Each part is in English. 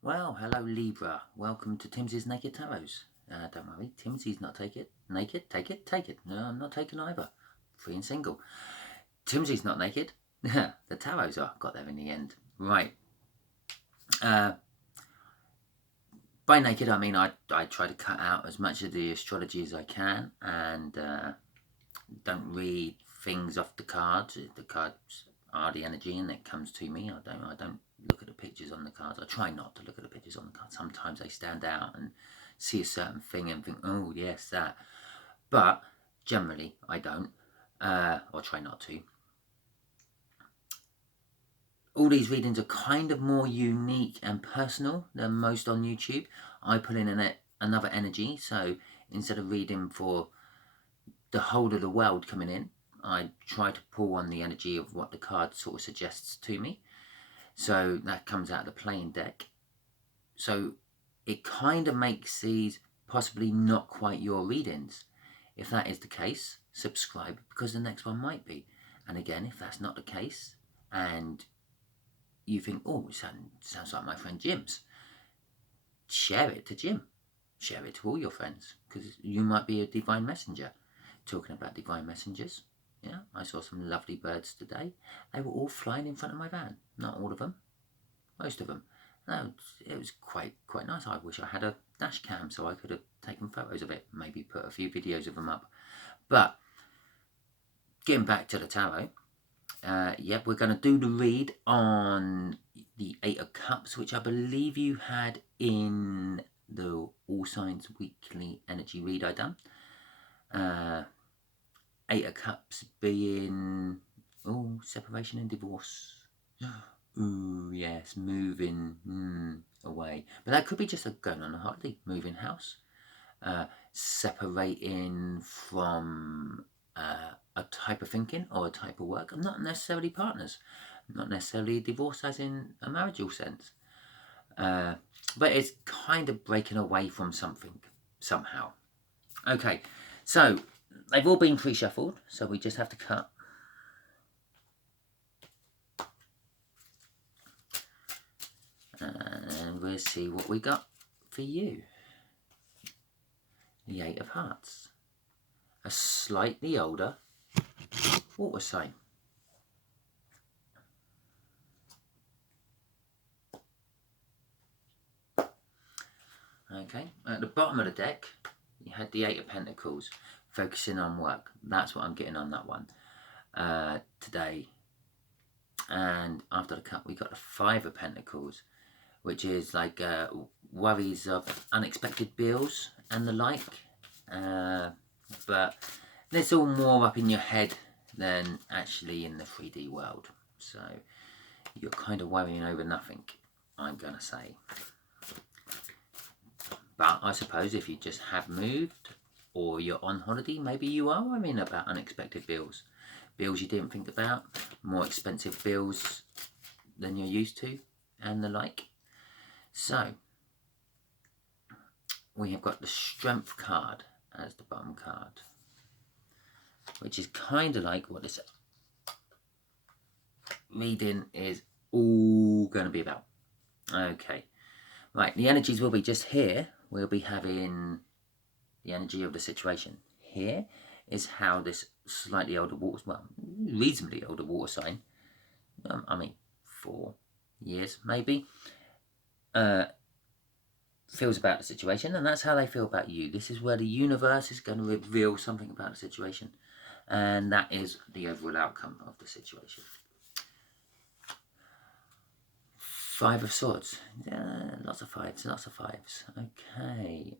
Well, hello Libra. Welcome to Timsy's Naked Tarots. Don't worry, Timsy's not naked. Take it, take it. No, I'm not taking either. Free and single. Timsy's not naked. The tarots are. Got there in the end. Right. Uh, by naked, I mean I try to cut out as much of the astrology as I can and don't read things off the cards. The cards are the energy and it comes to me. I don't look at the pictures on the cards. I try not to look at the pictures on the cards. Sometimes they stand out and see a certain thing and think, oh yes, that. But generally I don't, or try not to. All these readings are kind of more unique and personal than most on YouTube. I put in another energy, so instead of reading for the whole of the world coming in, I try to pull on the energy of what the card sort of suggests to me. So that comes out of the playing deck. So it kind of makes these possibly not quite your readings. If that is the case, subscribe because the next one might be. And again, if that's not the case and you think, oh, it sounds like my friend Jim's, share it to Jim. Share it to all your friends because you might be a divine messenger. Talking about divine messengers, yeah, I saw some lovely birds today. They were all flying in front of my van. Not all of them, most of them. No, it was quite nice. I wish I had a dash cam so I could have taken photos of it. Maybe put a few videos of them up. But getting back to the tarot, yep, we're going to do the read on the Eight of Cups, which I believe you had in the All Signs Weekly Energy read I done. Eight of Cups being, separation and divorce. Ooh, yes, moving away. But that could be just going on a holiday, moving house, separating from a type of thinking or a type of work. Not necessarily partners, not necessarily divorce as in a marital sense. But it's kind of breaking away from something somehow. Okay, so they've all been pre-shuffled, so we just have to cut. And we'll see what we got for you. The Eight of Hearts. A slightly older water sign. Okay, at the bottom of the deck, you had the Eight of Pentacles, focusing on work. That's what I'm getting on that one today. And after the cut, we got the Five of Pentacles, which is like worries of unexpected bills and the like. But it's all more up in your head than actually in the 3D world. So you're kind of worrying over nothing, I'm going to say. But I suppose if you just have moved or you're on holiday, maybe you are worrying about unexpected bills. Bills you didn't think about, more expensive bills than you're used to, and the like. So, we have got the Strength card as the bottom card, which is kind of like what this reading is all going to be about. Okay, right, the energies will be just here. We'll be having the energy of the situation. Here is how this slightly older water, well, reasonably older water sign, 4 years maybe, feels about the situation, and that's how they feel about you. This is where the universe is going to reveal something about the situation, and that is the overall outcome of the situation. Five of Swords. Yeah, lots of fives. Okay.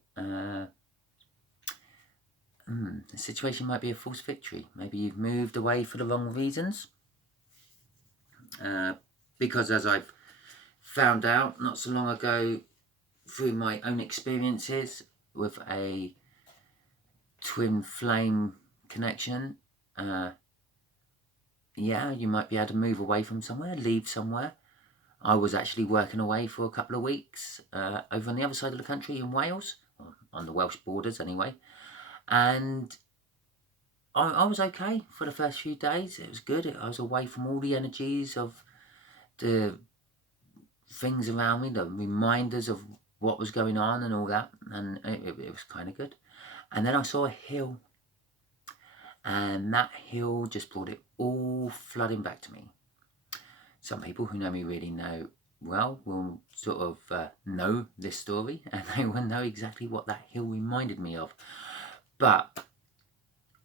The situation might be a false victory. Maybe you've moved away for the wrong reasons. Because as I've found out not so long ago through my own experiences with a twin flame connection, yeah, you might be able to move away from somewhere, leave somewhere. I was actually working away for a couple of weeks over on the other side of the country in Wales, on the Welsh borders anyway, and I was okay for the first few days. It was good. I was away from all the energies of the things around me, the reminders of what was going on and all that, and it was kind of good. And then I saw a hill, and that hill just brought it all flooding back to me. Some people who know me really well will sort of know this story, and they will know exactly what that hill reminded me of. But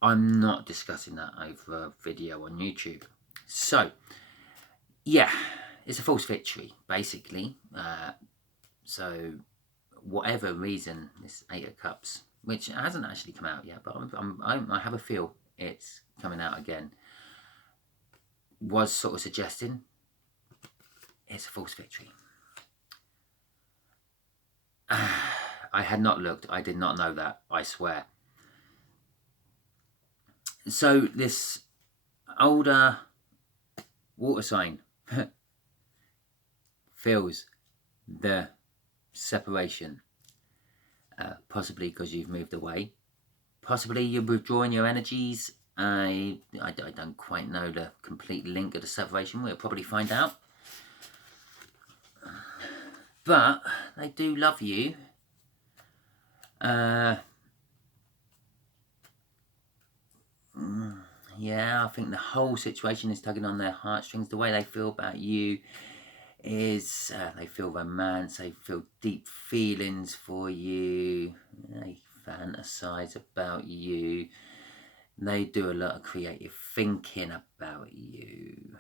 I'm not discussing that over a video on YouTube. So, yeah, it's a false victory, basically. So, whatever reason, this Eight of Cups, which hasn't actually come out yet, but I have a feel it's coming out again, was sort of suggesting it's a false victory. I had not looked. I did not know that, I swear. So this older water sign feels the separation, possibly because you've moved away, possibly you're withdrawing your energies. I don't quite know the complete link of the separation. We'll probably find out. But they do love you. Yeah, I think the whole situation is tugging on their heartstrings. The way they feel about you is they feel romance, they feel deep feelings for you, they fantasize about you, they do a lot of creative thinking about you.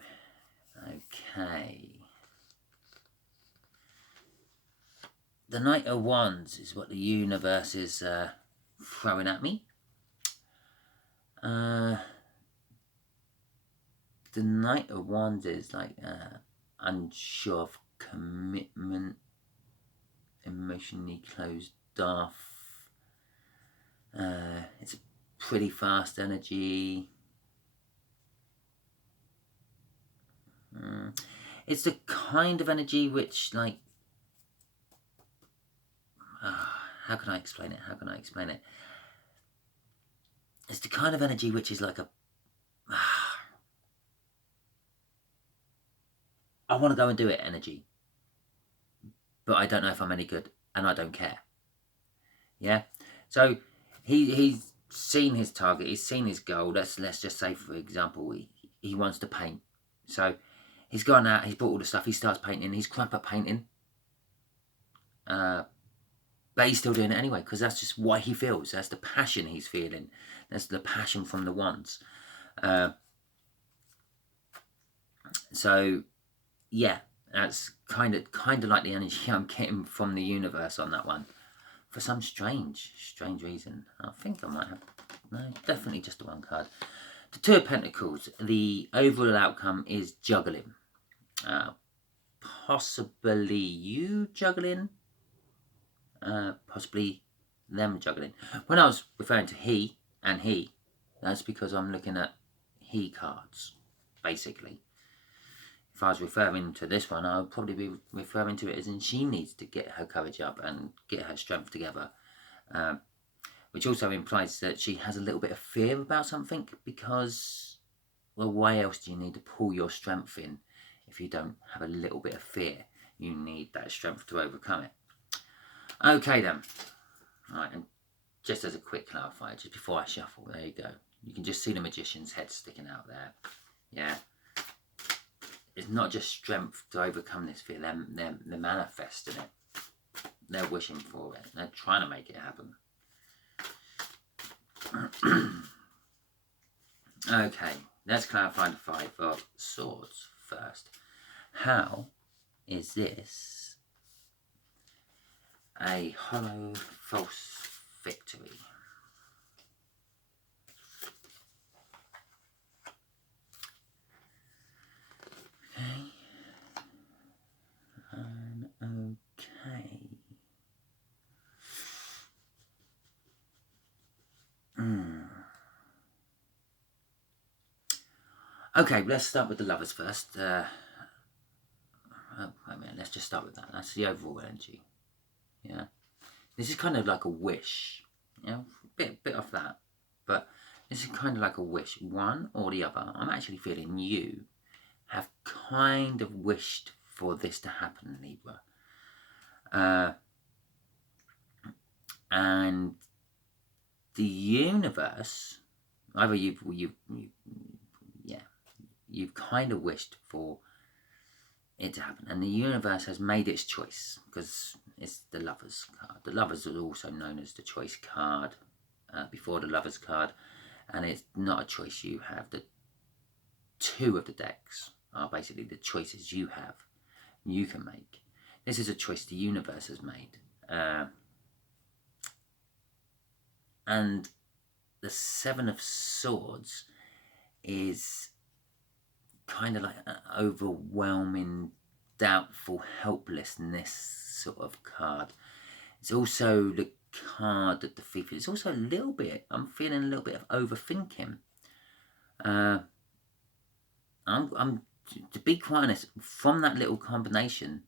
Okay. The Knight of Wands is what the universe is throwing at me. The Knight of Wands is like unsure of commitment, emotionally closed off. It's a pretty fast energy. It's the kind of energy which, like, how can I explain it? It's the kind of energy which is like a I want to go and do it energy, but I don't know if I'm any good, and I don't care. Yeah, so he's seen his target, he's seen his goal. Let's just say, for example, he wants to paint. So he's gone out, he's bought all the stuff, he starts painting, he's crap at painting, but he's still doing it anyway, because that's just what he feels. That's the passion he's feeling. That's the passion from the Wands. So yeah, that's kind of like the energy I'm getting from the universe on that one, for some strange reason. I think I might have, no, definitely just the one card. The Two of Pentacles. The overall outcome is juggling. Possibly you juggling. Possibly them juggling. When I was referring to he and he, that's because I'm looking at he cards, basically. If I was referring to this one, I would probably be referring to it as in she needs to get her courage up and get her strength together. Which also implies that she has a little bit of fear about something, because, well, why else do you need to pull your strength in if you don't have a little bit of fear? You need that strength to overcome it. Okay then. Right, and just as a quick clarifier, just before I shuffle, there you go. You can just see the magician's head sticking out there. Yeah. It's not just strength to overcome this fear. They're manifesting it. They're wishing for it. They're trying to make it happen. Okay, let's clarify the Five of Swords first. How is this a hollow false victory? Okay. Okay. Okay, let's start with the Lovers first. Wait a minute, let's just start with that. That's the overall energy. Yeah. This is kind of like a wish. You know, bit off that. But this is kind of like a wish. One or the other. I'm actually feeling you have kind of wished for this to happen, Libra. And the universe, either you've kind of wished for it to happen, and the universe has made its choice, because it's the Lovers card. The Lovers are also known as the choice card before the Lovers card, and it's not a choice you have. The two of the decks are basically the choices you have, you can make. This is a choice the universe has made. And the Seven of Swords is kind of like an overwhelming, doubtful, helplessness sort of card. It's also the card that the thief. It's also a little bit, I'm feeling a little bit of overthinking. I'm to be quite honest, from that little combination,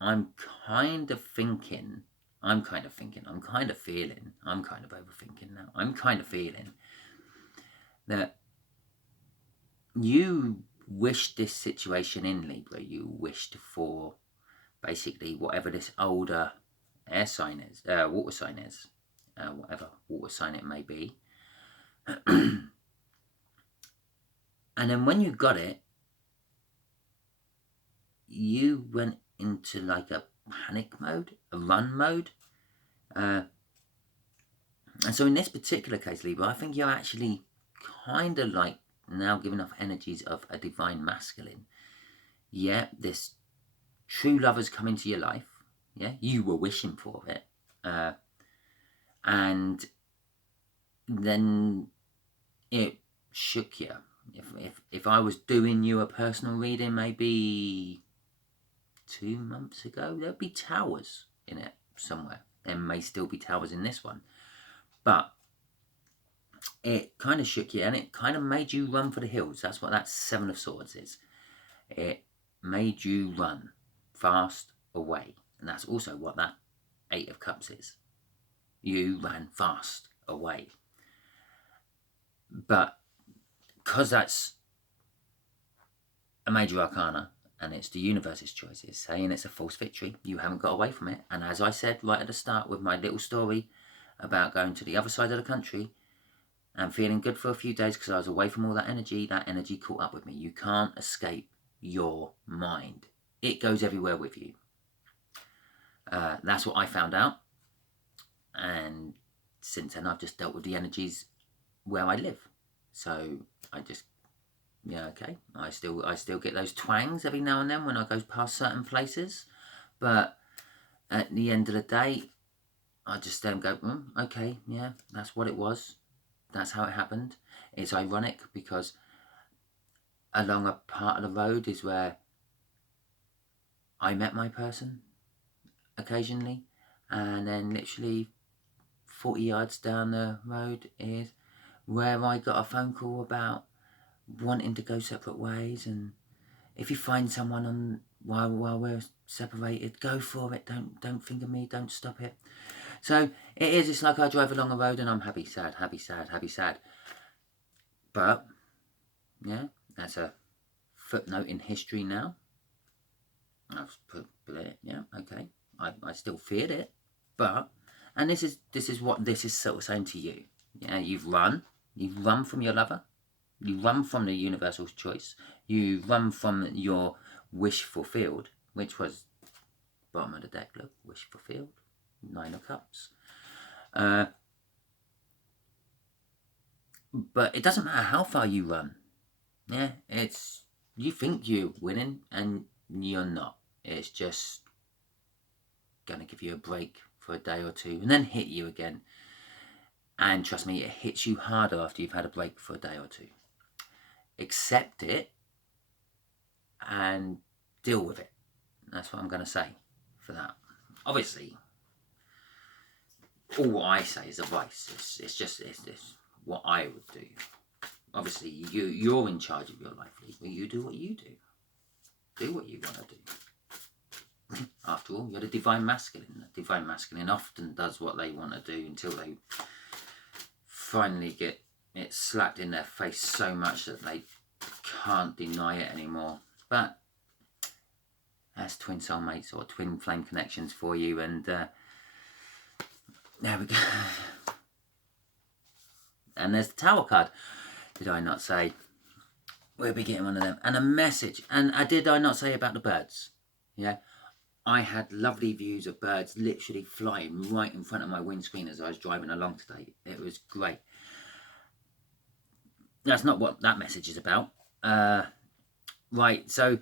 I'm kind of feeling, I'm kind of overthinking now. I'm kind of feeling that you wished this situation in, Libra. You wished for basically whatever this older air sign is, water sign is, whatever water sign it may be. And then when you got it, you went into like a panic mode, a run mode. And so in this particular case, Libra, I think you're actually kind of like now giving off energies of a divine masculine. Yeah, this true lover's come into your life. Yeah, you were wishing for it. And then it shook you. If I was doing you a personal reading maybe 2 months ago, there'd be towers in it somewhere. There may still be towers in this one. But it kind of shook you, and it kind of made you run for the hills. That's what that Seven of Swords is. It made you run fast away. And that's also what that Eight of Cups is. You ran fast away. But because that's a major arcana, and it's the universe's choice, it's saying it's a false victory, you haven't got away from it. And as I said right at the start with my little story about going to the other side of the country and feeling good for a few days because I was away from all that energy caught up with me. You can't escape your mind. It goes everywhere with you. That's what I found out. And since then, I've just dealt with the energies where I live. So I just, yeah, okay. I still get those twangs every now and then when I go past certain places. But at the end of the day, I just then go, okay, yeah, that's what it was. That's how it happened. It's ironic because along a part of the road is where I met my person occasionally. And then literally 40 yards down the road is where I got a phone call about wanting to go separate ways. And if you find someone on while we're separated, go for it. Don't think of me. Don't stop it. So it is. It's like I drive along a road and I'm happy, sad, happy, sad, happy, sad. But yeah, that's a footnote in history now. I've put it. Yeah, okay. I still feared it, but and this is what this is sort of saying to you. Yeah, you've run from your lover, you run from the universal choice, you run from your wish fulfilled, which was bottom of the deck. Look, wish fulfilled, 9 of Cups. But it doesn't matter how far you run. Yeah, it's you think you're winning and you're not. It's just going to give you a break for a day or two and then hit you again. And trust me, it hits you harder after you've had a break for a day or two. Accept it and deal with it. That's what I'm going to say for that. Obviously, all what I say is advice. It's what I would do. Obviously, you're in charge of your life, Libra. You do what you do. Do what you want to do. After all, you're the divine masculine. The divine masculine often does what they want to do until they finally get it slapped in their face so much that they can't deny it anymore. But That's twin soulmates or twin flame connections for you. And there we go. And there's the Tower card. Did I not say? We'll be getting one of them. And a message. And did I not say about the birds? Yeah. I had lovely views of birds literally flying right in front of my windscreen as I was driving along today. It was great. That's not what that message is about. Right, so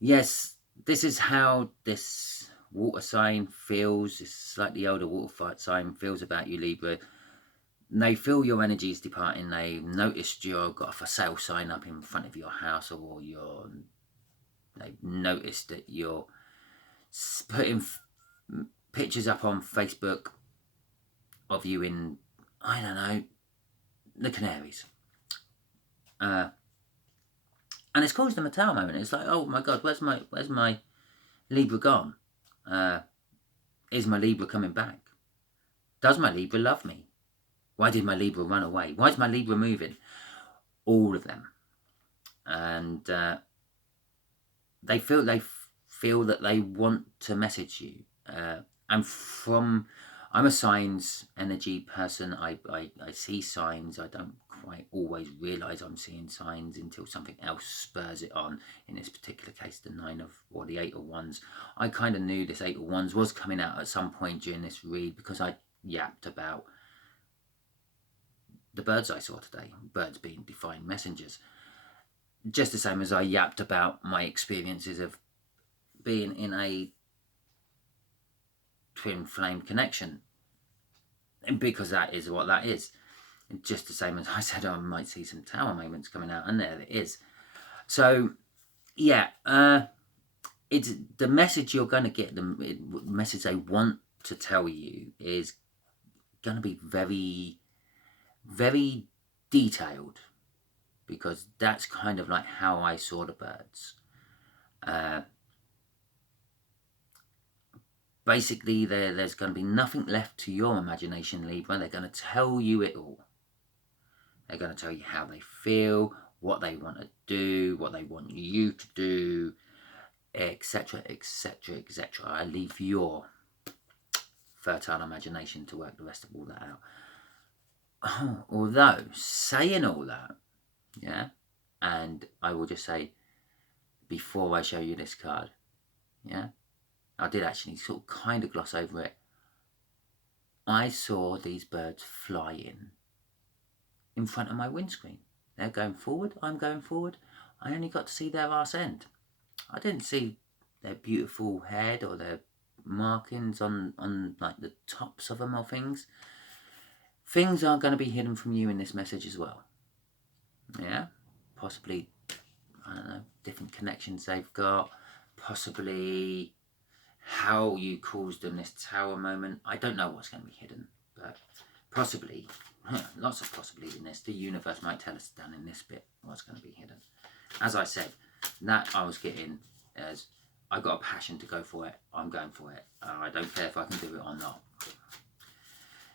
yes, this is how this water sign feels. This slightly older water sign feels about you, Libra. They feel your energy is departing. They've noticed you've got a for sale sign up in front of your house, or they've noticed that you're putting pictures up on Facebook of you in, I don't know, the Canaries. And it's caused them a Tower moment. It's like, oh my God, where's my Libra gone? Is my Libra coming back? Does my Libra love me? Why did my Libra run away? Why is my Libra moving? All of them. And they feel that they want to message you. I'm a signs energy person. I see signs. I don't quite always realise I'm seeing signs until something else spurs it on. In this particular case, the 8 of Wands. I kind of knew this 8 of Wands was coming out at some point during this read because I yapped about the birds I saw today. Birds being divine messengers. Just the same as I yapped about my experiences of being in a twin flame connection, and because that is what that is. Just the same as I said, I might see some Tower moments coming out, and there it is. So yeah, it's the message you're going to get. The message they want to tell you is going to be very, very detailed, because that's kind of like how I saw the birds. Basically, there's going to be nothing left to your imagination, Libra. They're going to tell you it all. They're going to tell you how they feel, what they want to do, what they want you to do, etc., etc., etc. I leave your fertile imagination to work the rest of all that out. Although, saying all that, yeah, and I will just say, before I show you this card, yeah, I did actually sort of kind of gloss over it. I saw these birds flying in front of my windscreen. They're going forward, I'm going forward. I only got to see their arse end. I didn't see their beautiful head or their markings on like the tops of them or things. Things are going to be hidden from you in this message as well. Yeah? Possibly, I don't know, different connections they've got. Possibly how you caused them this Tower moment. I don't know what's going to be hidden, but possibly, lots of possibilities in this. The universe might tell us down in this bit what's going to be hidden. As I said, that I was getting as, I got a passion to go for it. I'm going for it. I don't care if I can do it or not.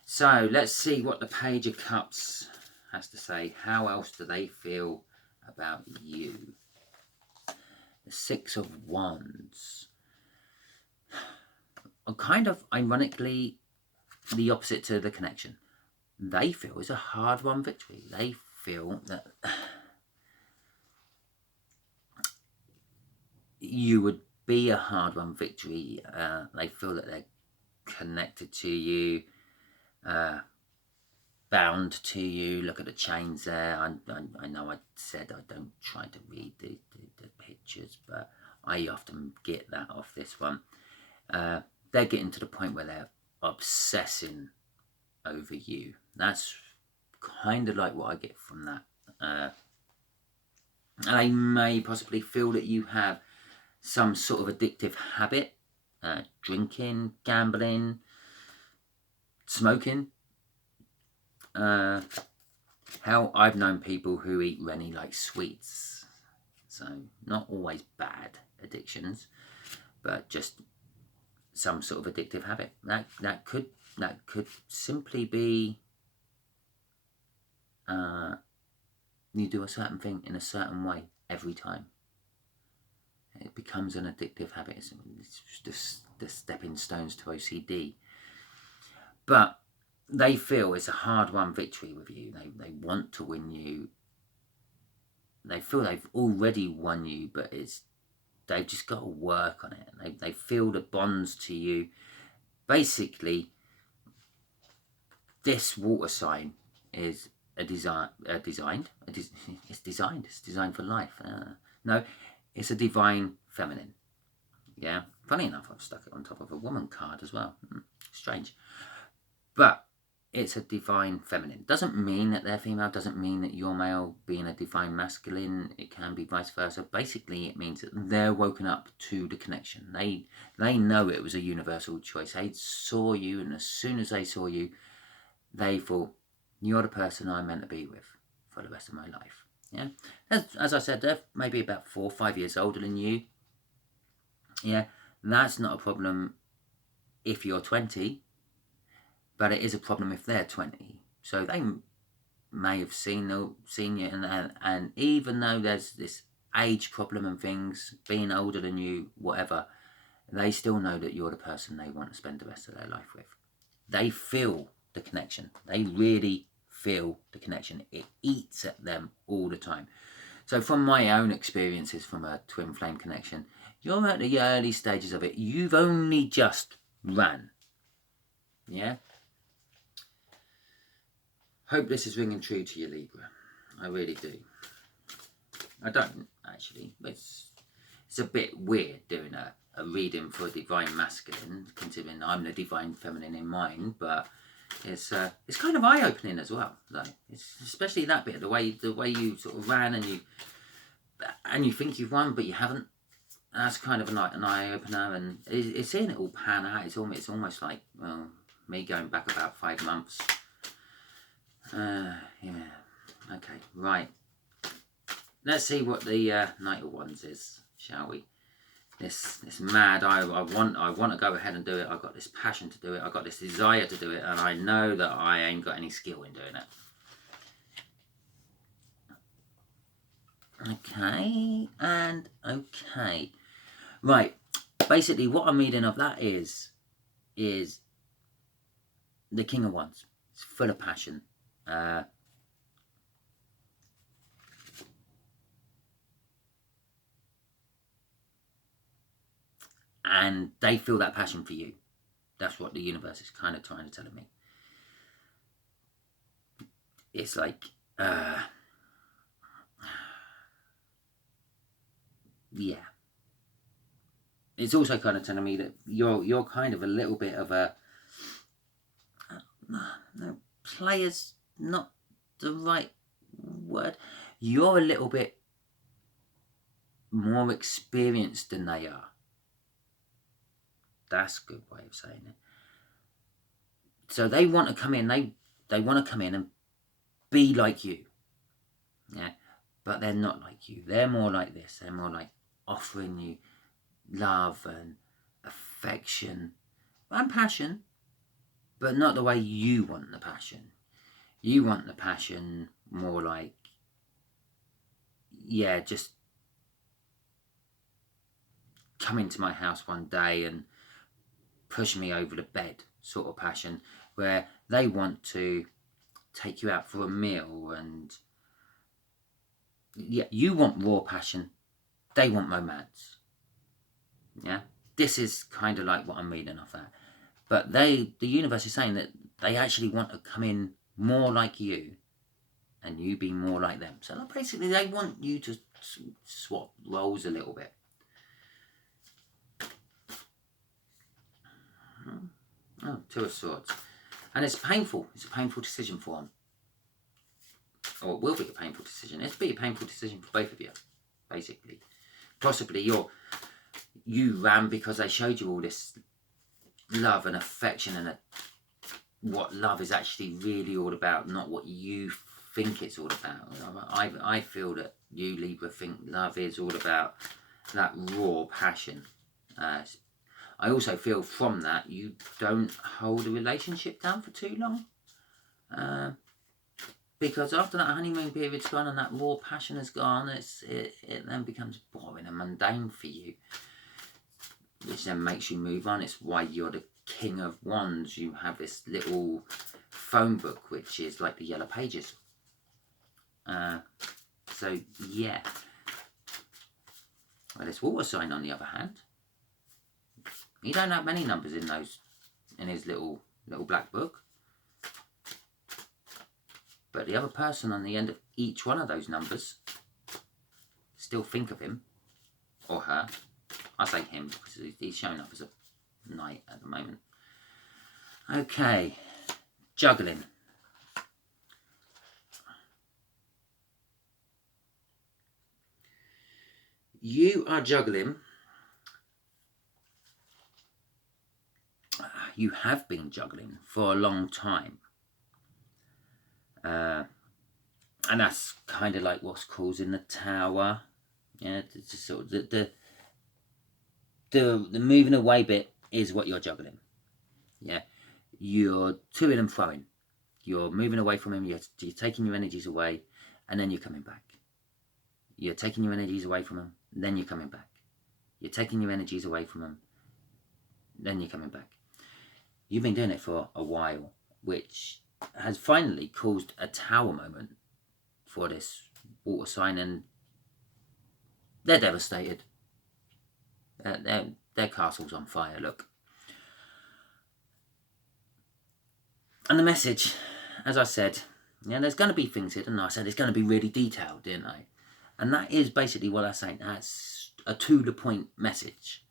So let's see what the Page of Cups has to say. How else do they feel about you? The 6 of Wands. Kind of ironically the opposite to the connection. They feel it's a hard-won victory. They feel that you would be a hard-won victory. They feel that they're connected to you, bound to you. Look at the chains there. I know I said I don't try to read the pictures, but I often get that off this one. They're getting to the point where they're obsessing over you. That's kind of like what I get from that. They may possibly feel that you have some sort of addictive habit, drinking, gambling, smoking. Hell, I've known people who eat Rennie like sweets. So not always bad addictions, but just some sort of addictive habit. That could simply be you do a certain thing in a certain way every time. It becomes an addictive habit. It's just the stepping stones to OCD. But they feel it's a hard-won victory with you. They want to win you. They feel they've already won you, but they've just got to work on it. They feel the bonds to you. Basically, this water sign is it's designed for life. No, it's a divine feminine. Yeah, funny enough, I've stuck it on top of a woman card as well. Strange. But it's a divine feminine. Doesn't mean that they're female, doesn't mean that you're male being a divine masculine. It can be vice versa. Basically, it means that they're woken up to the connection. They know it was a universal choice. They saw you, and as soon as they saw you, they thought, you're the person I'm meant to be with for the rest of my life. Yeah, as I said, they're maybe about 4 or 5 years older than you. Yeah, that's not a problem if you're 20. But it is a problem if they're 20. So they may have seen you, and even though there's this age problem and things, being older than you, whatever, they still know that you're the person they want to spend the rest of their life with. They feel the connection. They really feel the connection. It eats at them all the time. So from my own experiences from a twin flame connection, you're at the early stages of it. You've only just ran. Yeah? Hope this is ringing true to you, Libra. I really do. I don't, actually. It's a bit weird doing a reading for a divine masculine, considering I'm the divine feminine in mine, but it's kind of eye-opening as well. Like, it's especially that bit, the way you sort of ran and you think you've won, but you haven't. That's kind of an eye-opener, and it's seeing it all pan out. It's almost like, well, me going back about 5 months. Yeah. Okay, right. Let's see what the Knight of Wands is, shall we? This mad, I want to go ahead and do it. I've got this passion to do it. I've got this desire to do it, and I know that I ain't got any skill in doing it. Okay, and okay. Right, basically what I'm reading of that is the King of Wands. It's full of passion. And they feel that passion for you. That's what the universe is kind of trying to tell me. It's like, yeah. It's also kind of telling me that you're kind of a little bit of a no, player's not the right word. You're a little bit more experienced than they are. That's a good way of saying it. So they want to come in. They want to come in and be like you. Yeah, but they're not like you. They're more like this. They're more like offering you love and affection and passion, but not the way you want the passion. You want the passion more like, yeah, just come into my house one day and push me over the bed sort of passion, where they want to take you out for a meal, and yeah, you want raw passion, they want romance. Yeah, this is kind of like what I'm reading off that. But the universe is saying that they actually want to come in more like you, and you be more like them. So basically, they want you to swap roles a little bit. Oh, Two of Swords. And it's painful. It's a painful decision for them. Or it will be a painful decision. It'll be a painful decision for both of you, basically. Possibly you ran because they showed you all this love and affection and what love is actually really all about, not what you think it's all about. I feel that you, Libra, think love is all about that raw passion. I also feel from that you don't hold a relationship down for too long, Because after that honeymoon period's gone and that raw passion is gone, it then becomes boring and mundane for you, which then makes you move on. It's why you're the King of Wands. You have this little phone book, which is like the Yellow Pages. So, yeah. Well, this water sign, on the other hand, he don't have many numbers in his little black book. But the other person on the end of each one of those numbers still think of him or her. I say him because he's showing up as a knight at the moment. Okay, juggling. You are juggling. You have been juggling for a long time. And that's kind of like what's causing the tower. Yeah, it's just sort of the moving away bit is what you're juggling. Yeah, you're toing and froing. You're moving away from him. You're taking your energies away, and then you're coming back. You're taking your energies away from him, then you're coming back. You're taking your energies away from him, then you're coming back. You've been doing it for a while, which has finally caused a tower moment for this water sign, and they're devastated. Their castle's on fire, look. And the message, as I said, yeah, there's going to be things hidden. I said it's going to be really detailed, didn't I? And that is basically what I'm saying. That's a to-the-point message.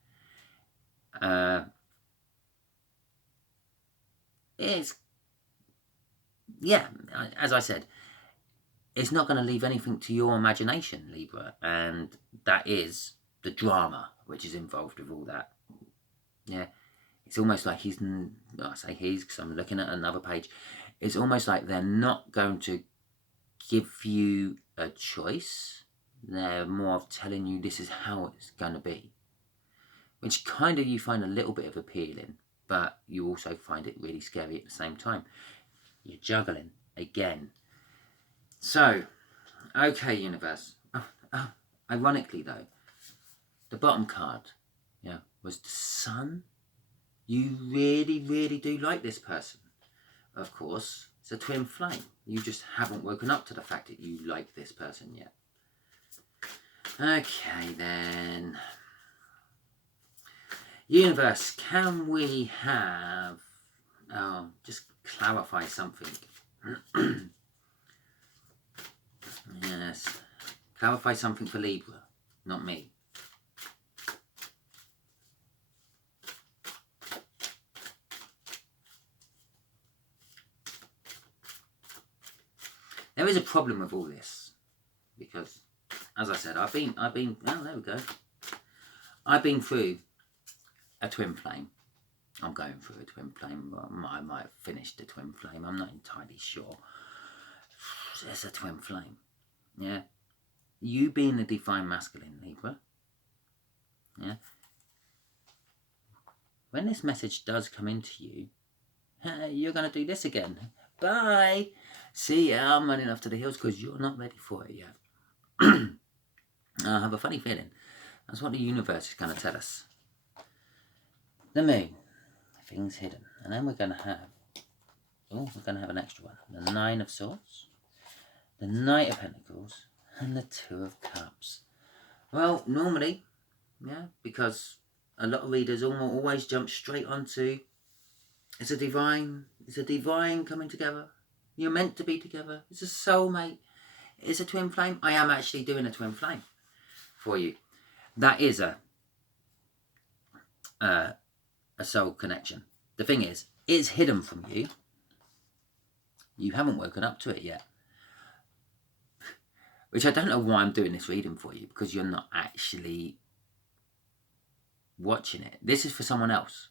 It's, yeah, as I said, it's not going to leave anything to your imagination, Libra. And that is the drama which is involved with all that. Yeah, it's almost like I say he's because I'm looking at another page. It's almost like they're not going to give you a choice. They're more of telling you this is how it's going to be. Which kind of you find a little bit of appealing, but you also find it really scary at the same time. You're juggling again. So, okay, universe. Ironically though, the bottom card, yeah, was the Sun. You really, really do like this person. Of course, it's a twin flame. You just haven't woken up to the fact that you like this person yet. Okay then. Universe, can we have... just clarify something. Yes. Clarify something for Libra, not me. There is a problem with all this, because, as I said, I've been, oh, there we go. I've been through a twin flame. I'm going through a twin flame. I might have finished the twin flame. I'm not entirely sure. It's a twin flame. Yeah. You being a divine masculine, Libra. Yeah. When this message does come into you, you're going to do this again. Bye. See ya. I'm running off to the hills because you're not ready for it yet. I have a funny feeling. That's what the universe is going to tell us. The moon. Things hidden. And then we're going to have an extra one. The Nine of Swords. The Knight of Pentacles. And the Two of Cups. Well, normally, yeah, because a lot of readers always jump straight onto it's a divine coming together. You're meant to be together. It's a soulmate. It's a twin flame. I am actually doing a twin flame for you. That is a soul connection. The thing is, it's hidden from you. You haven't woken up to it yet. Which I don't know why I'm doing this reading for you, because you're not actually watching it. This is for someone else.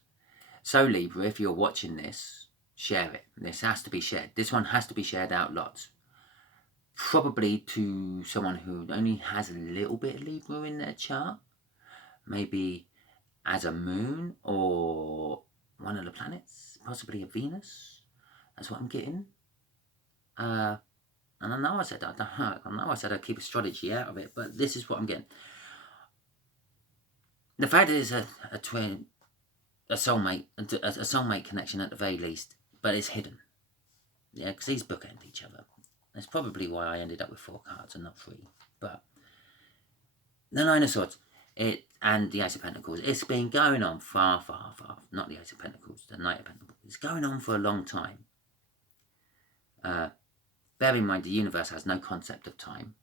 So Libra, if you're watching this, share it. This has to be shared. This one has to be shared out lots. Probably to someone who only has a little bit of Libra in their chart. Maybe as a moon or one of the planets. Possibly a Venus. That's what I'm getting. And I know I said I'd keep astrology out of it, but this is what I'm getting. The fact that it's a twin, a soulmate connection at the very least, but it's hidden. Yeah, because these bookend each other. That's probably why I ended up with 4 cards and not 3. But the Nine of Swords, and the Ace of Pentacles, it's been going on far. Not the Ace of Pentacles, the Knight of Pentacles. It's going on for a long time. Bear in mind, the universe has no concept of time.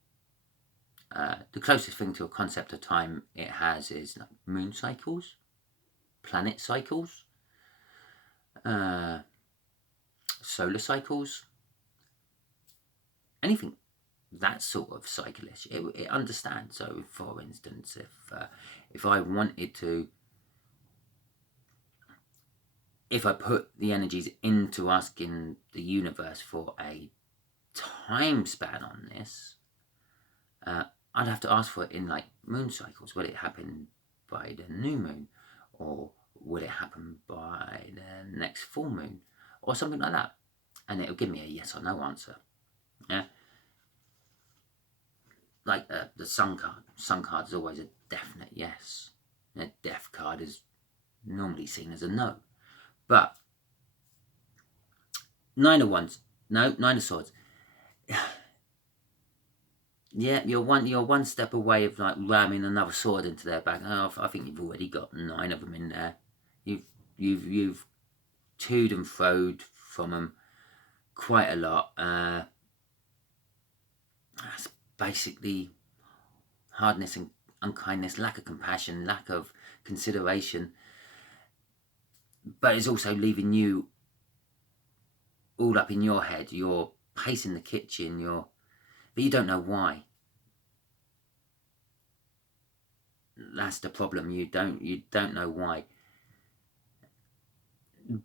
The closest thing to a concept of time it has is like moon cycles, planet cycles, solar cycles, anything that sort of cyclish. It understands. So, for instance, if I wanted to, if I put the energies into asking the universe for a time span on this, I'd have to ask for it in like moon cycles. Will it happen by the new moon, or will it happen by the next full moon, or something like that? And it'll give me a yes or no answer. Yeah. Like the Sun card. Sun card is always a definite yes. A Death card is normally seen as a no. But Nine of Swords. Yeah, you're one step away of like ramming another sword into their back. Oh, I think you've already got 9 of them in there. You've toed and froed from them quite a lot. That's basically hardness and unkindness, lack of compassion, lack of consideration. But it's also leaving you all up in your head. You're pacing the kitchen. But you don't know why. That's the problem. You don't know why.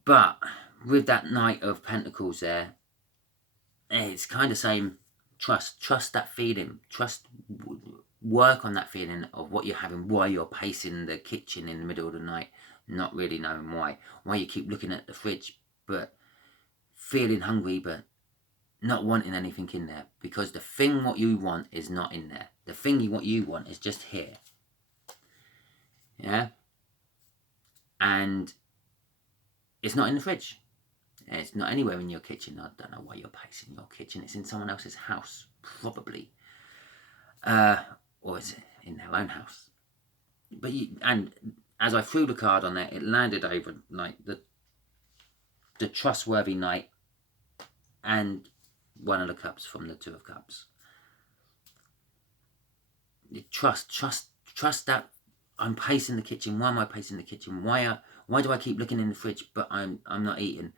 But with that Knight of Pentacles there, it's kind of saying trust that feeling, work on that feeling of what you're having while you're pacing the kitchen in the middle of the night, not really knowing why you keep looking at the fridge, but feeling hungry, but not wanting anything in there, because the thing what you want is not in there. The thing what you want is just here. Yeah? And it's not in the fridge. It's not anywhere in your kitchen. I don't know why you're pacing your kitchen. It's in someone else's house, probably. Or it's in their own house. But and as I threw the card on there, it landed over like the trustworthy Knight and one of the cups from the 2 of Cups. Trust that I'm pacing the kitchen. Why am I pacing the kitchen? Why do I keep looking in the fridge but I'm not eating?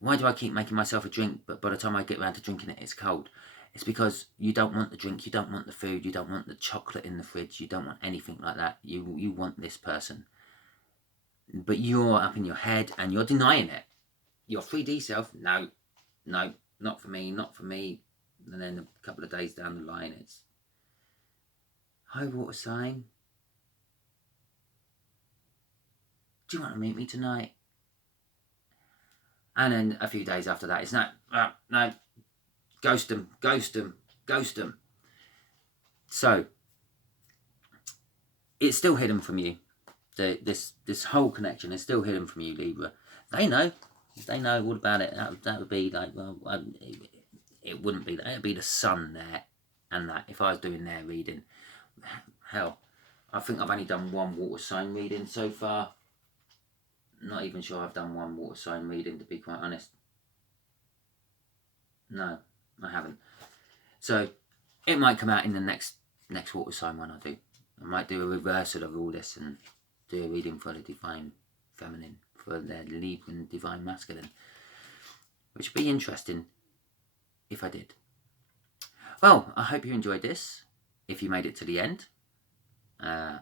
Why do I keep making myself a drink but by the time I get around to drinking it, it's cold? It's because you don't want the drink, you don't want the food, you don't want the chocolate in the fridge, you don't want anything like that. You want this person. But you're up in your head and you're denying it. Your 3D self, no, not for me. And then a couple of days down the line, it's, hi, water sign. Do you want to meet me tonight? And then a few days after that, it's no, ghost them. So, it's still hidden from you. This whole connection is still hidden from you, Libra. They know all about it. That would be like, well, it wouldn't be that. It would be the sun there, and that. If I was doing their reading, hell, I think I've only done 1 water sign reading so far. Not even sure I've done 1 water sign reading, to be quite honest. No, I haven't. So it might come out in the next water sign one I do. I might do a reversal of all this and do a reading for the Divine Feminine, for the Libra and Divine Masculine, which would be interesting if I did. Well, I hope you enjoyed this, if you made it to the end. I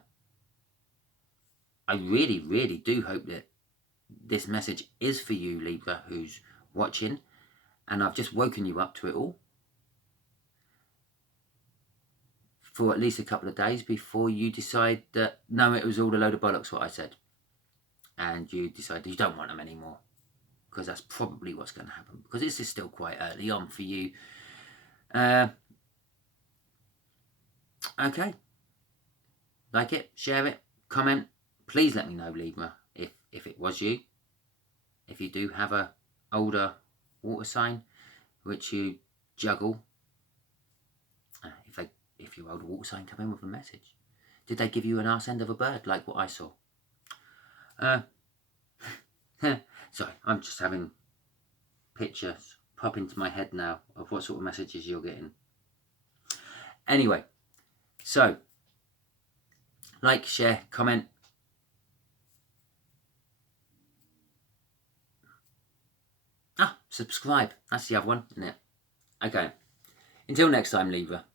really, really do hope that this message is for you, Libra, who's watching, and I've just woken you up to it all for at least a couple of days before you decide that, no, it was all a load of bollocks what I said, and you decide you don't want them anymore, because that's probably what's going to happen, because this is still quite early on for you. Okay. Like it, share it, comment. Please let me know, Libra, if it was you. If you do have a older water sign which you juggle. If your older water sign come in with a message. Did they give you an arse end of a bird like what I saw? Sorry, I'm just having pictures pop into my head now of what sort of messages you're getting. Anyway, so like, share, comment. Subscribe. That's the other one, isn't it? Okay. Until next time, Libra.